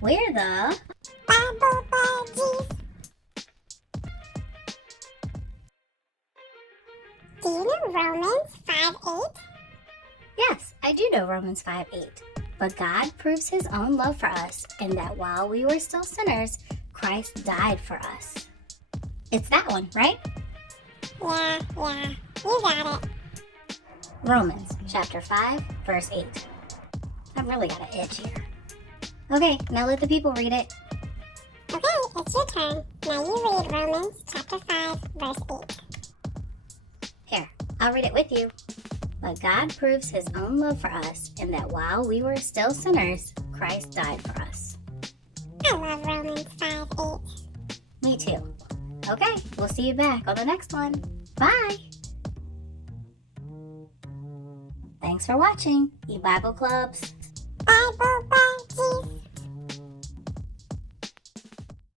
We're the Biblebudgies. Do you know Romans 5:8? Yes, I do know Romans 5:8. But God proves his own love for us in that while we were still sinners, Christ died for us. It's that one, right? Yeah, you got it. Romans chapter 5, verse 8. I've really got an itch here. Okay, now let the people read it. Okay, it's your turn. Now you read Romans chapter 5, verse 8. Here, I'll read it with you. But God proves his own love for us in that while we were still sinners, Christ died for us. I love Romans 5:8. Me too. Okay, we'll see you back on the next one. Bye! Thanks for watching, Bible Clubs. Bible